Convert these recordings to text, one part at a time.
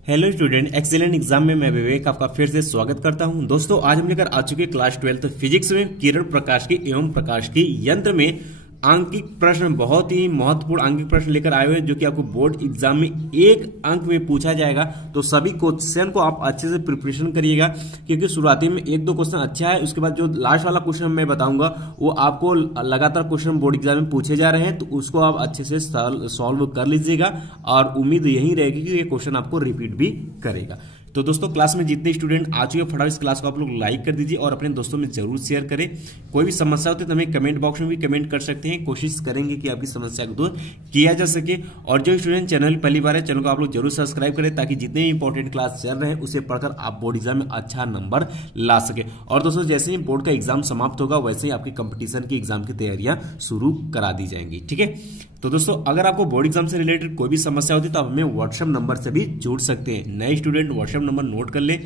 Hello student, excellent exam में मैं विवेक आपका फिर से स्वागत करता हूं। दोस्तों आज हम लेकर आ चुके क्लास 12 फिजिक्स में किरण प्रकाश की एवं प्रकाश की यंत्र में आंकिक प्रश्न, बहुत ही महत्वपूर्ण आंकिक प्रश्न लेकर आए हुए हैं जो कि आपको बोर्ड एग्जाम में 1 अंक में पूछा जाएगा। तो सभी क्वेश्चन को आप अच्छे से प्रिपरेशन करिएगा, क्योंकि शुरुआती में 1-2 क्वेश्चन अच्छा है, उसके बाद जो लास्ट वाला क्वेश्चन मैं बताऊंगा वो आपको लगातार क्वेश्चन बोर्ड एग्जाम में पूछे जा रहे हैं, तो उसको आप अच्छे से सॉल्व कर लीजिएगा और उम्मीद यही रहेगी कि ये क्वेश्चन आपको रिपीट भी करेगा। तो दोस्तों क्लास में जितने स्टूडेंट आ चुके हैं फटाफट इस क्लास को आप लोग लाइक कर दीजिए और अपने दोस्तों में जरूर शेयर करें। कोई भी समस्या होती है तो हमें कमेंट बॉक्स में भी कमेंट कर सकते हैं, कोशिश करेंगे कि आपकी समस्या को दूर किया जा सके। और जो स्टूडेंट चैनल पहली बार है, चैनल को आप लोग जरूर सब्सक्राइब करें ताकि जितने भी इंपॉर्टेंट क्लास चल रहे हैं उसे पढ़कर आप बोर्ड एग्जाम में अच्छा नंबर ला सके। और दोस्तों जैसे ही बोर्ड का एग्जाम समाप्त होगा वैसे ही आपकी कंपटीशन की एग्जाम की तैयारियां शुरू करा दी जाएंगी। ठीक है, तो दोस्तों अगर आपको बोर्ड एग्जाम से रिलेटेड कोई भी समस्या होती है तो आप हमें व्हाट्सएप नंबर से भी जुड़ सकते हैं। नए स्टूडेंट व्हाट्सएप नंबर नोट कर ले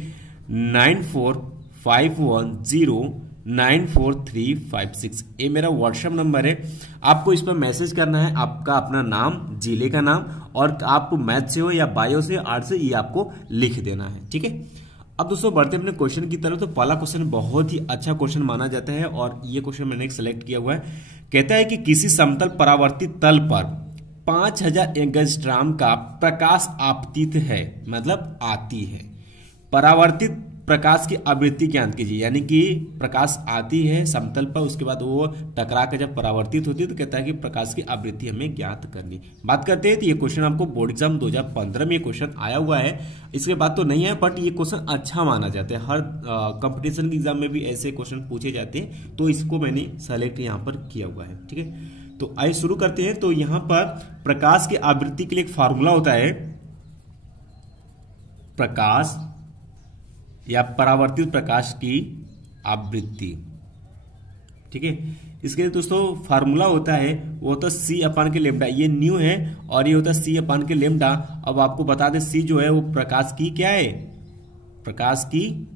9451094356। ये मेरा व्हाट्सएप नंबर है। आपको इस पर मैसेज करना है, आपका अपना नाम, जिले का नाम और आप मैथ से हो या बायो से, आर्ट से, ये आपको लिख देना है। ठीक है, अब दोस्तों बढ़ते अपने क्वेश्चन की तरफ। तो पहला क्वेश्चन बहुत ही अच्छा क्वेश्चन माना जाता है और ये क्वेश्चन मैंने सेलेक्ट किया हुआ है। कहता है कि किसी समतल परावर्तित तल पर 5000 एंगस्ट्रॉम का प्रकाश आपतित है, मतलब आती है। परावर्तित प्रकाश की आवृत्ति ज्ञात कीजिए, यानी कि प्रकाश आती है समतल पर, उसके बाद वो टकरा कर जब परावर्तित होती है तो कहता है कि प्रकाश की आवृत्ति हमें ज्ञात करनी। बात करते हैं तो ये क्वेश्चन आपको बोर्ड एग्जाम 2015 में ये क्वेश्चन आया हुआ है। इसके बाद तो नहीं है, बट ये क्वेश्चन अच्छा माना जाता है। हर कंपटीशन के एग्जाम में भी ऐसे क्वेश्चन पूछे जाते हैं, तो इसको मैंने सेलेक्ट यहाँ पर किया हुआ है। ठीक है, तो आइए शुरू करते हैं। तो यहाँ पर प्रकाश की आवृत्ति के लिए एक फार्मूला होता है, प्रकाश या परावर्तित प्रकाश की आवृत्ति। ठीक है, इसके लिए दोस्तों फार्मूला होता है, वो होता है C अपान के लेमडा। ये न्यू है और ये होता है C अपान के लेमडा। अब आपको बता दें C जो है वो प्रकाश की क्या है, प्रकाश की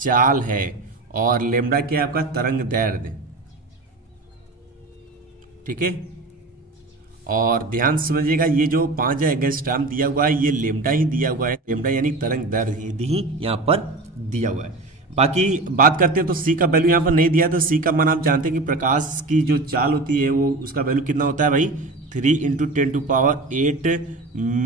चाल है, और लेमडा क्या है आपका तरंग दैर्ध्य। ठीक है, और ध्यान समझिएगा ये जो 5000 एंगस्ट्रॉम दिया हुआ है ये लेमडा ही दिया हुआ है, लेमडा यानी तरंग दैर्ध्य ही यहाँ पर दिया हुआ है। बाकी बात करते हैं तो C का वैल्यू यहाँ पर नहीं दिया, तो C का मान आप जानते हैं कि प्रकाश की जो चाल होती है वो उसका वैल्यू कितना होता है भाई, 3 × 10⁸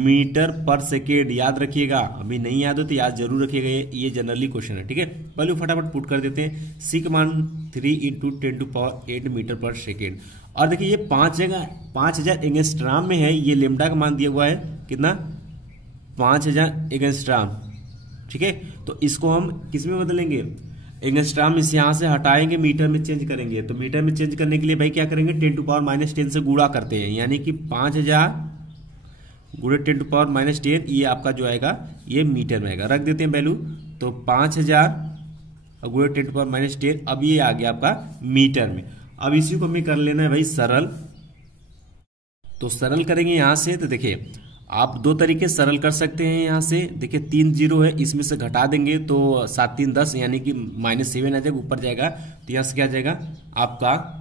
मीटर पर सेकेंड। याद रखिएगा, अभी नहीं याद हो तो याद जरूर रखिएगा, ये जनरली क्वेश्चन है। ठीक है, वैल्यू फटाफट पुट कर देते हैं। C का मान 3 × 10⁸ मीटर पर सेकेंड। और देखिए ये 5000 एंगस्ट्रॉम में है, ये लेमडा का मान दिया हुआ है कितना, 5000 एंगस्ट्रॉम। ठीक है, तो इसको हम किस में बदलेंगे, एंगस्ट्रॉम इस यहां से हटाएंगे, मीटर में चेंज करेंगे। तो मीटर में चेंज करने के लिए भाई क्या करेंगे, 10⁻−10 से गुणा करते हैं, यानी कि 5000 × 10⁻−10 ये आपका जो आएगा ये मीटर में आएगा। रख देते हैं वैल्यू, तो 5000 × 10⁻10, अब ये आ गया आपका मीटर में। अब इसी को हमें कर लेना है भाई सरल। तो सरल करेंगे यहां से, तो देखिए आप 2 तरीके सरल कर सकते हैं। यहां से देखिए 3 0 है, इसमें से घटा देंगे तो 7 3 10, यानी कि -7 आ जाएगा, ऊपर जाएगा तो यहां से क्या जाएगा आपका,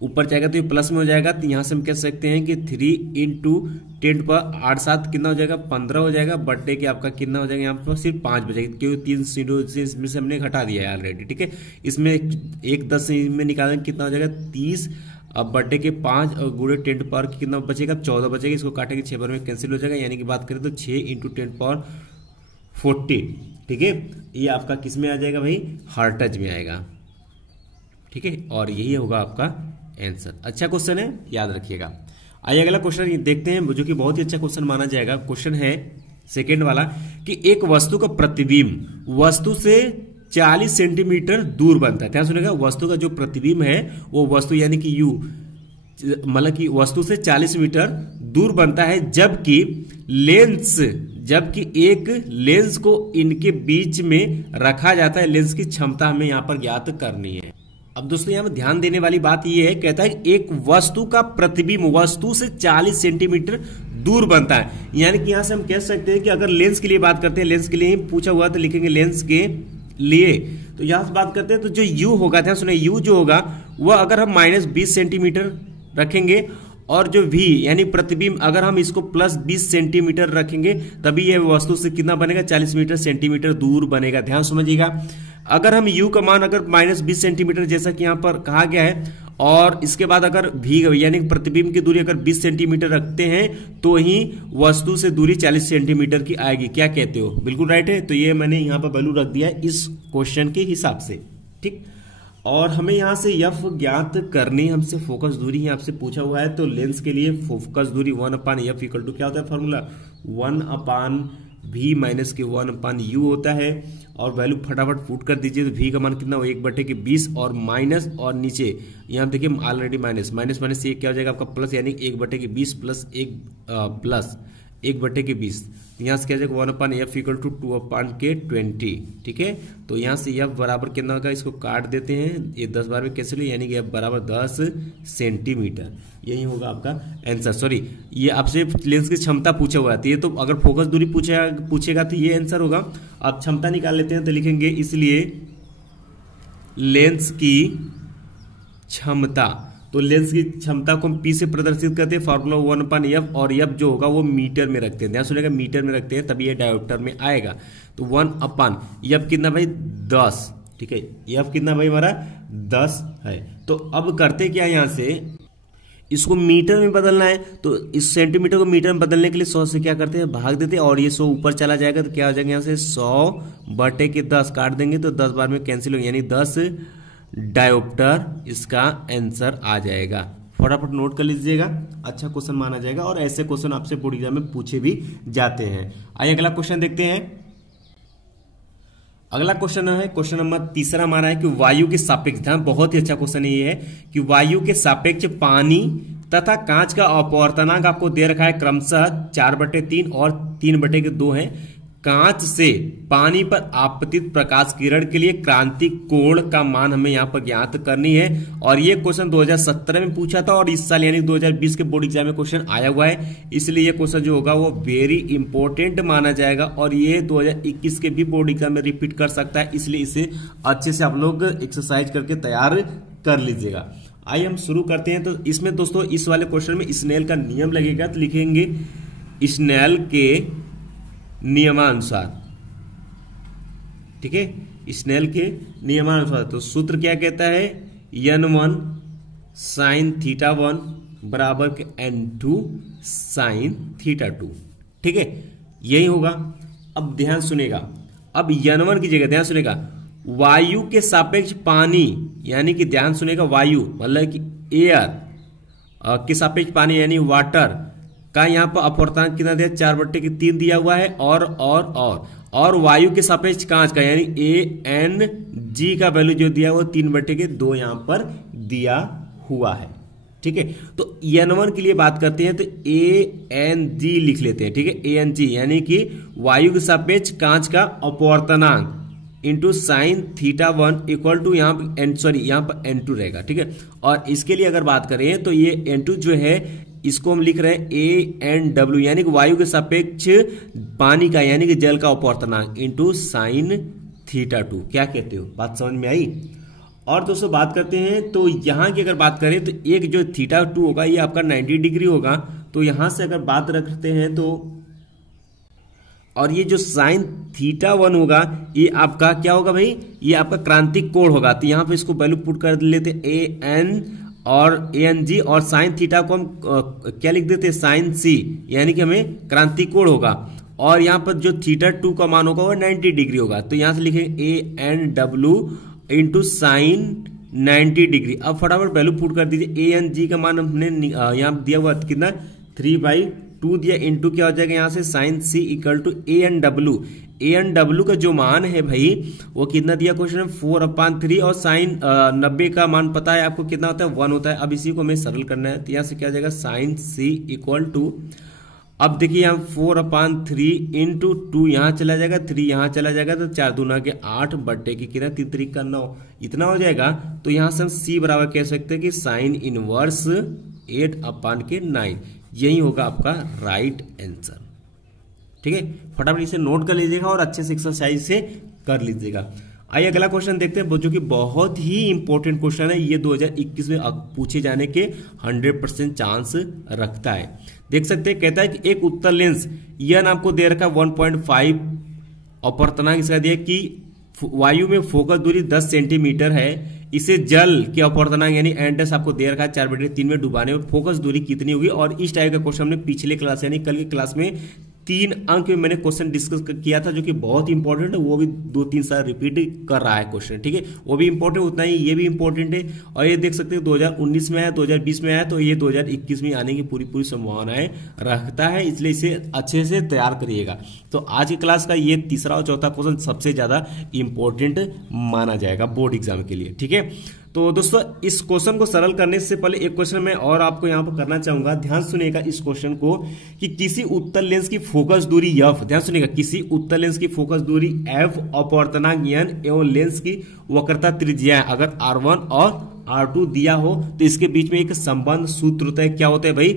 ऊपर जाएगा तो ये प्लस में हो जाएगा। तो यहां से हम कह सकते हैं कि 3 × 10⁸ कितना हो जाएगा, 15 हो जाएगा। बर्थडे के आपका कितना हो जाएगा, यहाँ पर सिर्फ 5 बचेगा, क्योंकि 3 0 इसमें से हमने घटा दिया है ऑलरेडी। ठीक है, इसमें 1 10 में निकालेंगे कितना हो जाएगा 30। अब बर्थडे के 5 × 10⁻ कितना बचेगा, 14 बचेगा। इसको काटेंगे 6 बार में कैंसिल हो जाएगा, यानी कि बात करें तो 6 × 10⁻40। ठीक है, ये आपका किस में आ जाएगा भाई, हर्ट्ज में आएगा। ठीक है, और यही होगा आपका आंसर। अच्छा क्वेश्चन है, याद रखिएगा। आइए अगला क्वेश्चन देखते हैं, जो कि बहुत ही अच्छा क्वेश्चन माना जाएगा। क्वेश्चन है सेकेंड वाला कि एक वस्तु का प्रतिबिंब वस्तु से 40 सेंटीमीटर दूर बनता है। ध्यान सुनिएगा, वस्तु का जो प्रतिबिंब है वो वस्तु यानी कि U, मतलब कि वस्तु से 40 मीटर दूर बनता है, जबकि एक लेंस को इनके बीच में रखा जाता है। लेंस की क्षमता हमें यहाँ पर ज्ञात करनी है। अब दोस्तों यहाँ पर ध्यान देने वाली बात यह है, कहता है एक वस्तु का प्रतिबिंब वस्तु से 40 सेंटीमीटर दूर बनता है, यानी कि यहां से हम कह सकते हैं कि अगर लेंस के लिए बात करते हैं, लेंस के लिए ही पूछा हुआ तो लिखेंगे लेंस के लिए। तो यहां से बात करते हैं तो जो U होगा, ध्यान सुनिए, U जो होगा वह अगर हम -20 सेंटीमीटर रखेंगे और जो v यानी प्रतिबिंब, अगर हम इसको प्लस 20 सेंटीमीटर रखेंगे तभी यह वस्तु से कितना बनेगा, 40 मीटर सेंटीमीटर दूर बनेगा। ध्यान समझिएगा। अगर हम u का मान अगर माइनस 20 सेंटीमीटर जैसा कि यहां पर कहा गया है, और इसके बाद अगर v यानी प्रतिबिंब की दूरी अगर 20 सेंटीमीटर रखते हैं तो ही वस्तु से दूरी 40 सेंटीमीटर की आएगी। क्या कहते हो? बिल्कुल राइट है। तो ये मैंने यहां पर वैल्यू रख दिया है इस क्वेश्चन के हिसाब से। ठीक, और हमें यहां से f ज्ञात करनी, हमसे फोकस दूरी ही आपसे पूछा हुआ है। तो लेंस के लिए फोकस दूरी 1/f इक्वल टू क्या होता है फॉर्मूला, 1/v माइनस के 1/u होता है। और वैल्यू फटाफट पुट कर दीजिए। तो v का मान कितना हो, 1/20 और माइनस, और नीचे यहाँ देखिए ऑलरेडी माइनस माइनस माइनस से क्या हो जाएगा आपका प्लस, यानी 1/20 प्लस 1/20। यहाँ से क्या जाएगा 1/f इक्वल टू 2/20। ठीक है, तो यहाँ से f बराबर कितना होगा, इसको काट देते हैं, ये 10 बार में कैंसिल हो, यानी कि f बराबर 10 सेंटीमीटर। यही होगा आपका आंसर। सॉरी, ये आपसे लेंस की क्षमता पूछा हुआ है, तो ये तो अगर फोकस दूरी पूछेगा तो ये आंसर होगा। आप क्षमता निकाल लेते हैं तो लिखेंगे इसलिए लेंस की क्षमता। तो लेंस की क्षमता को हम P से प्रदर्शित करते हैं, फॉर्मूला 1/f, और f जो होगा वो मीटर में रखते हैं। ध्यान सुनिएगा, मीटर में रखते हैं तभी ये डायोप्टर में आएगा। तो 1/f कितना भाई, 10। ठीक है, f कितना भाई हमारा 10 है। तो अब करते क्या, यहां से इसको मीटर में बदलना है। तो इस सेंटीमीटर को मीटर में बदलने के लिए 100 से क्या करते हैं, भाग देते हैं, और ये 100 ऊपर चला जाएगा तो क्या हो जाएगा, यहाँ से 100/10 काट देंगे तो 10 बार में कैंसिल होगा, यानी 10 डायोप्टर इसका आंसर आ जाएगा। फटाफट नोट कर लीजिएगा, अच्छा क्वेश्चन माना जाएगा, और ऐसे क्वेश्चन आपसे बोर्ड एग्जाम में पूछे भी जाते हैं। आइए अगला क्वेश्चन देखते हैं। अगला क्वेश्चन है क्वेश्चन नंबर 3 हमारा है कि वायु के सापेक्ष, ध्यान बहुत ही अच्छा क्वेश्चन ये है कि वायु के सापेक्ष पानी तथा कांच का अपवर्तनांक आपको दे रखा है क्रमशः 4/3 और 3/2 है। कांच से पानी पर आपतित प्रकाश किरण के लिए क्रांतिक कोण का मान हमें यहां पर ज्ञात करनी है। और ये क्वेश्चन 2017 में पूछा था, और इस साल यानी 2020 के बोर्ड एग्जाम में क्वेश्चन आया हुआ है, इसलिए ये क्वेश्चन जो होगा वो वेरी इंपॉर्टेंट माना जाएगा। और ये 2021 के भी बोर्ड एग्जाम में रिपीट कर सकता है, इसलिए इसे अच्छे से आप लोग एक्सरसाइज करके तैयार कर लीजिएगा। आइए हम शुरू करते हैं। तो इसमें दोस्तों इस वाले क्वेश्चन में स्नेल का नियम लगेगा, तो लिखेंगे स्नेल के नियमानुसार। ठीक है, स्नेल के नियमानुसार। तो सूत्र क्या कहता है, n1 sin θ1 बराबर के n2 sin θ2। ठीक है, यही होगा। अब ध्यान सुनेगा, अब n1 की जगह ध्यान सुनेगा, वायु के सापेक्ष पानी, यानी कि ध्यान सुनेगा वायु मतलब कि एयर के सापेक्ष पानी यानी वाटर का यहाँ पर अपवर्तनांक कितना दिया, 4/3 दिया हुआ है। और वायु के सापेक्ष कांच का यानी ANG का वैल्यू जो दिया है वो 3/2 यहाँ पर दिया हुआ है। ठीक है, तो n1 के लिए बात करते हैं तो ANG लिख लेते हैं। ठीक है, ANG यानी कि वायु के सापेक्ष कांच का अपवर्तनांक इंटू sin θ1 इक्वल टू यहाँ पर n2 रहेगा। ठीक है, और इसके लिए अगर बात करें तो ये n2 जो है इसको हम लिख रहे हैं ANW यानी कि वायु के सापेक्ष पानी का यानी कि जल का अपवर्तनांक इंटू sin θ2। क्या कहते हो, बात समझ में आई? और दोस्तों बात करते हैं तो यहां की अगर बात करें तो एक जो θ2 होगा ये आपका 90 डिग्री होगा। तो यहां से अगर बात रखते हैं तो, और ये जो sin θ1 होगा ये आपका क्या होगा भाई, ये आपका क्रांतिक कोण होगा। तो यहां पे इसको वैल्यू पुट कर लेते AN और ANG, और sin थीटा को हम क्या लिख देते हैं, sin C, यानी कि हमें क्रांतिक कोण होगा। और यहाँ पर जो θ2 का मान होगा वो 90 डिग्री होगा। तो यहाँ से लिखेंगे ANW इंटू साइन 90 डिग्री। अब फटाफट वैल्यू पुट कर दीजिए। ANG का मान हमने यहाँ दिया हुआ कितना, 3/2 दिया, इंटू क्या हो जाएगा यहाँ से sin C equal to ANW। ANW का जो मान है भाई वो कितना दिया क्वेश्चन में, 4/3, और sin 90 का मान पता है आपको कितना होता है, 1 होता है। अब इसी को हमें सरल करना है, तो यहाँ से क्या हो जाएगा sin C इक्वल टू, अब देखिए यहाँ 4/3 इंटू 2 यहाँ चला जाएगा, 3 यहाँ चला जाएगा, तो 4 दूना के 8 बट्टे की कितना 3 3 का 9 इतना हो जाएगा। तो यहाँ से हम C बराबर कह सकते हैं कि साइन इनवर्स 8/9, यही होगा आपका राइट आंसर। ठीक है, फटाफट इसे नोट कर लीजिएगा और अच्छे से एक्सरसाइज से कर लीजिएगा। आइए अगला क्वेश्चन देखते हैं जो कि बहुत ही इंपॉर्टेंट क्वेश्चन है। ये 2021 में पूछे जाने के 100% चांस रखता है। देख सकते हैं, कहता है कि एक उत्तर लेंस यन आपको दे रखा 1.5 अपवर्तनांक इसका दिया कि वायु में फोकस दूरी 10 सेंटीमीटर है। इसे जल के अपवर्तनांक यानी एंडस आपको दे रखा है 4/3 में डुबाने और फोकस दूरी कितनी होगी। और इस टाइप का क्वेश्चन हमने पिछले क्लास यानी कल की क्लास में 3 अंक में मैंने क्वेश्चन डिस्कस किया था, जो कि बहुत इंपॉर्टेंट है। वो भी 2-3 साल रिपीट कर रहा है क्वेश्चन, ठीक है। वो भी इंपॉर्टेंट उतना ही ये भी इंपॉर्टेंट है। और ये देख सकते हो 2019 में आया, 2020 में आया, तो ये 2021 में आने की पूरी संभावनाएं रखता है। इसलिए इसे अच्छे से तैयार करिएगा। तो आज की क्लास का ये तीसरा और चौथा क्वेश्चन सबसे ज्यादा इंपॉर्टेंट माना जाएगा बोर्ड एग्जाम के लिए, ठीक है। तो दोस्तों इस क्वेश्चन को सरल करने से पहले एक क्वेश्चन मैं और आपको यहां पर करना चाहूंगा। ध्यान सुनिएगा इस क्वेश्चन को कि किसी उत्तर लेंस की फोकस दूरी f, ध्यान सुनिएगा, किसी उत्तर लेंस की फोकस दूरी f, अपवर्तनांक n एवं लेंस की वक्रता त्रिज्या अगर R1 और R2 दिया हो तो इसके बीच में एक संबंध सूत्र होता है। क्या होता है भाई?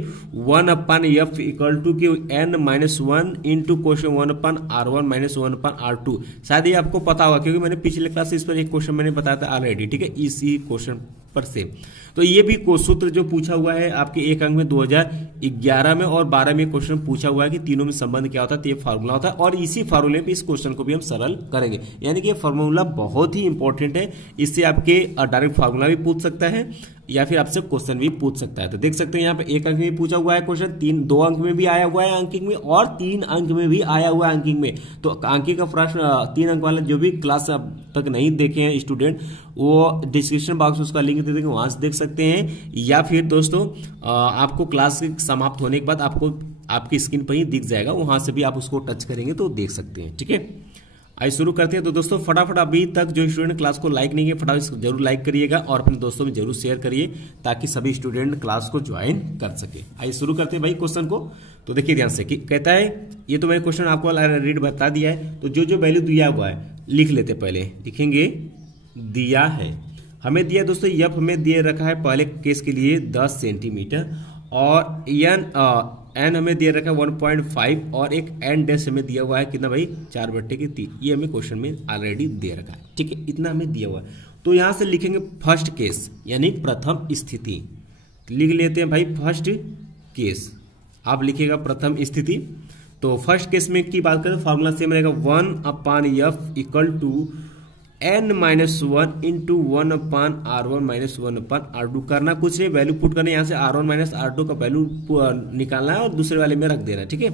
1/f इक्वल टू कि n-1 into question 1/R1 minus 1/R2। शायद ये आपको पता होगा क्योंकि मैंने पिछले क्लास से इस पर एक क्वेश्चन मैंने बताया था ऑलरेडी, ठीक है, इसी क्वेश्चन पर से। तो ये भी सूत्र जो पूछा हुआ है आपके एक अंक में 2011 में और 12 में क्वेश्चन पूछा हुआ है कि तीनों में संबंध क्या होता है, तो ये फार्मूला होता है। और इसी फार्मूले पे इस क्वेश्चन को भी हम सरल करेंगे। यानी कि ये फार्मूला बहुत ही इंपॉर्टेंट है। इससे आपके डायरेक्ट फार्मूला भी पूछ सकता है या फिर आपसे क्वेश्चन भी पूछ सकता है। तो देख सकते हैं यहाँ पे एक अंक में पूछा हुआ है क्वेश्चन, 2 अंक में भी आया हुआ है अंकिंग में और 3 अंक में भी आया हुआ है अंकिंग में। तो अंकिंग का प्रश्न 3 अंक वाला जो भी क्लास अब तक नहीं देखे हैं स्टूडेंट, वो डिस्क्रिप्शन बॉक्स में उसका लिंक दे देंगे, वहां से देख सकते हैं। या फिर दोस्तों आपको क्लास समाप्त होने के बाद आपको आपकी स्क्रीन पर ही दिख जाएगा, वहां से भी आप उसको टच करेंगे तो देख सकते हैं, ठीक है। आइए शुरू करते हैं। तो दोस्तों फटाफट अभी तक जो स्टूडेंट क्लास को लाइक नहीं किए फटाफट जरूर लाइक करिएगा और अपने दोस्तों में जरूर शेयर करिए ताकि सभी स्टूडेंट क्लास को ज्वाइन कर सके। आइए शुरू करते हैं भाई क्वेश्चन को। तो देखिए ध्यान से कि कहता है, ये तो मैंने क्वेश्चन आपको रीड बता दिया है। तो जो वैल्यू दिया हुआ है लिख लेते, पहले लिखेंगे दिया है हमें दिया दोस्तों एफ हमें दिए रखा है पहले केस के लिए 10 सेंटीमीटर और एन हमें दिया रखा है 1.5 और एक एन डैश हमें दिया हुआ है कितना भाई 4/3। ये हमें क्वेश्चन में ऑलरेडी दे रखा है, ठीक है, इतना हमें दिया हुआ है। तो यहां से लिखेंगे फर्स्ट केस यानी प्रथम स्थिति। लिख लेते हैं भाई फर्स्ट केस, आप लिखिएगा प्रथम स्थिति। तो फर्स्ट केस में की बात करें फॉर्मूला सेम रहेगा 1/f equal to n-1 into 1/R1 minus 1/R2। करना कुछ नहीं, वैल्यू पुट करना, यहाँ से R1 माइनस R2 का वैल्यू निकालना है और दूसरे वाले में रख देना, ठीक है।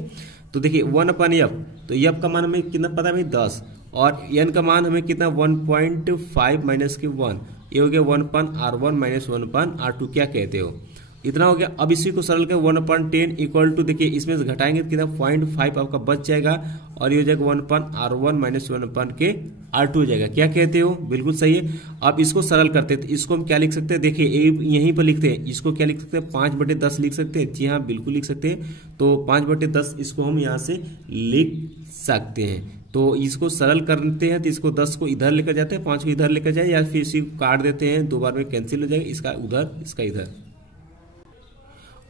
तो देखिए 1/f, तो f का मान हमें कितना पता है भाई 10 और n का मान हमें कितना 1.5 माइनस के 1, ये हो गया 1/R1 माइनस 1/R2। क्या कहते हो, इतना हो गया। अब इसी को सरल कर 1/10 इक्वल टू, देखिए इसमें से घटाएंगे तो कितना 0.5 आपका बच जाएगा और ये हो जाएगा 1/R1 माइनस 1/R2 हो जाएगा। क्या कहते हो, बिल्कुल सही है। अब इसको सरल करते हैं तो इसको हम क्या लिख सकते हैं, देखिए यहीं पर लिखते हैं, इसको क्या लिख सकते हैं 5/10 लिख सकते हैं। जी हाँ बिल्कुल लिख सकते हैं। तो 5/10 इसको हम यहाँ से लिख सकते हैं। तो इसको सरल करते हैं तो इसको 10 को इधर लेकर जाते हैं, 5 को इधर लेकर जाए या फिर इसी को काट देते हैं, 2 बार में कैंसिल हो जाएगा, इसका उधर इसका इधर।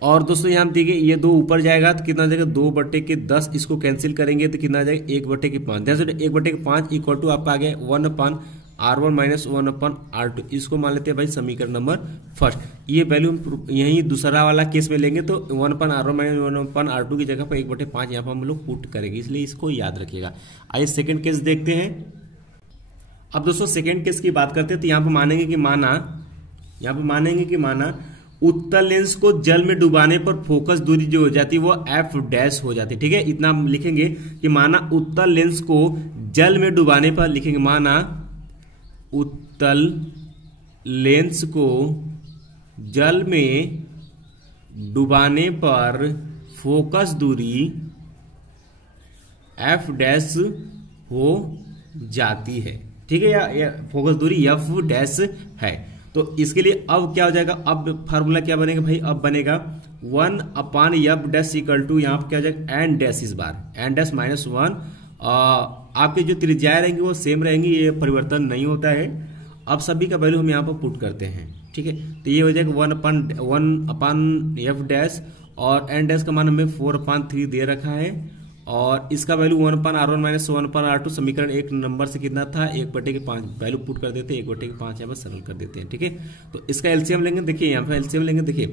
और दोस्तों यहाँ देखिए ये 2 ऊपर जाएगा तो कितना जाएगा 2/10, इसको कैंसिल करेंगे तो कितना जाएगा 1/5। ध्यान से 1/5 इक्वल टू आपका आ गया 1/R1 माइनस 1/R2। इसको मान लेते हैं भाई समीकरण नंबर फर्स्ट। ये वैल्यू यही दूसरा वाला केस में लेंगे तो 1/R1 माइनस 1/R2 की जगह पर 1/5 यहाँ पर हम लोग पुट करेंगे, इसलिए इसको याद रखिएगा। आइए सेकेंड केस देखते हैं। अब दोस्तों सेकेंड केस की बात करते हैं तो यहाँ पर मानेंगे कि माना उत्तर लेंस को जल में डुबाने पर फोकस दूरी जो हो जाती है वो f डैश हो जाती है, ठीक है। इतना हम लिखेंगे कि माना उत्तर लेंस को जल में डुबाने पर, लिखेंगे माना उत्तल लेंस को जल में डुबाने पर फोकस दूरी f डैश हो जाती है, ठीक है, या फोकस दूरी f डैश है। तो इसके लिए अब क्या हो जाएगा, अब फार्मूला क्या बनेगा भाई, अब बनेगा 1/f डैश इक्वल टू यहाँ पर क्या हो जाएगा एन डैश, इस बार एन डैश माइनस 1। आपके जो त्रिज्याएं रहेंगी वो सेम रहेंगी, ये परिवर्तन नहीं होता है। अब सभी का वैल्यू हम यहाँ पर पुट करते हैं, ठीक है। तो ये हो जाएगा 1/f डैश और एन डैश का मान हमें 4/3 दे रखा है और इसका वैल्यू 1/r1 माइनस 1/r2 समीकरण 1 नंबर से कितना था 1/5 वैल्यू पुट कर देते हैं 1/5 यहाँ पर सरल कर देते हैं। ठीक है, तो इसका एलसीएम लेंगे, देखिए यहाँ पर एलसीएम लेंगे, देखिए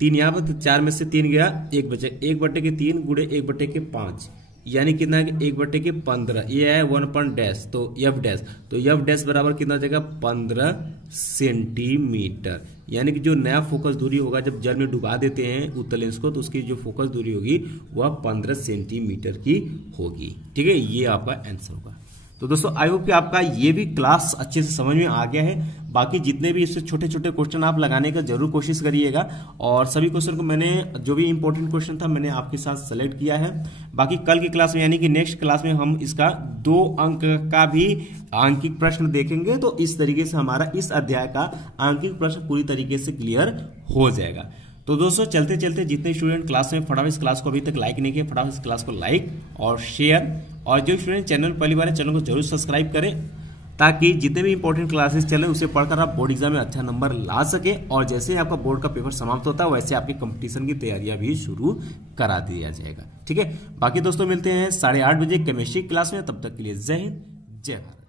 3 यहाँ पर, तो 4 में से 3 गया, 1 बचे, 1/3 गुणे 1/5 यानी कितना है 1/15, ये है 1 पॉइंट डैश, तो एफ डैश, तो एफ डैश बराबर कितना हो जाएगा 15 सेंटीमीटर। यानी कि जो नया फोकस दूरी होगा जब जल में डुबा देते हैं उत्तल लेंस को, तो उसकी जो फोकस दूरी होगी वह 15 सेंटीमीटर की होगी। ठीक है, ये आपका आंसर होगा। तो दोस्तों आई होप कि आपका ये भी क्लास अच्छे से समझ में आ गया है। बाकी जितने भी इससे छोटे छोटे क्वेश्चन आप लगाने का जरूर कोशिश करिएगा, और सभी क्वेश्चन को मैंने जो भी इंपॉर्टेंट क्वेश्चन था मैंने आपके साथ सेलेक्ट किया है। बाकी कल की क्लास में यानी कि नेक्स्ट क्लास में हम इसका 2 अंक का भी आंकिक प्रश्न देखेंगे, तो इस तरीके से हमारा इस अध्याय का आंकिक प्रश्न पूरी तरीके से क्लियर हो जाएगा। तो दोस्तों चलते चलते जितने स्टूडेंट क्लास में फटाफट इस क्लास को अभी तक लाइक नहीं किए, फटाफट इस क्लास को लाइक और शेयर, और जो स्टूडेंट चैनल पहली बार है चैनल को जरूर सब्सक्राइब करें, ताकि जितने भी इंपॉर्टेंट क्लासेस चले उसे पढ़कर आप बोर्ड एग्जाम में अच्छा नंबर ला सके, और जैसे ही आपका बोर्ड का पेपर समाप्त होता है वैसे आपकी कंपटीशन की तैयारियां भी शुरू करा दिया जाएगा। ठीक है, बाकी दोस्तों मिलते हैं 8:30 बजे केमिस्ट्री क्लास में, तब तक के लिए जय हिंद जय भारत।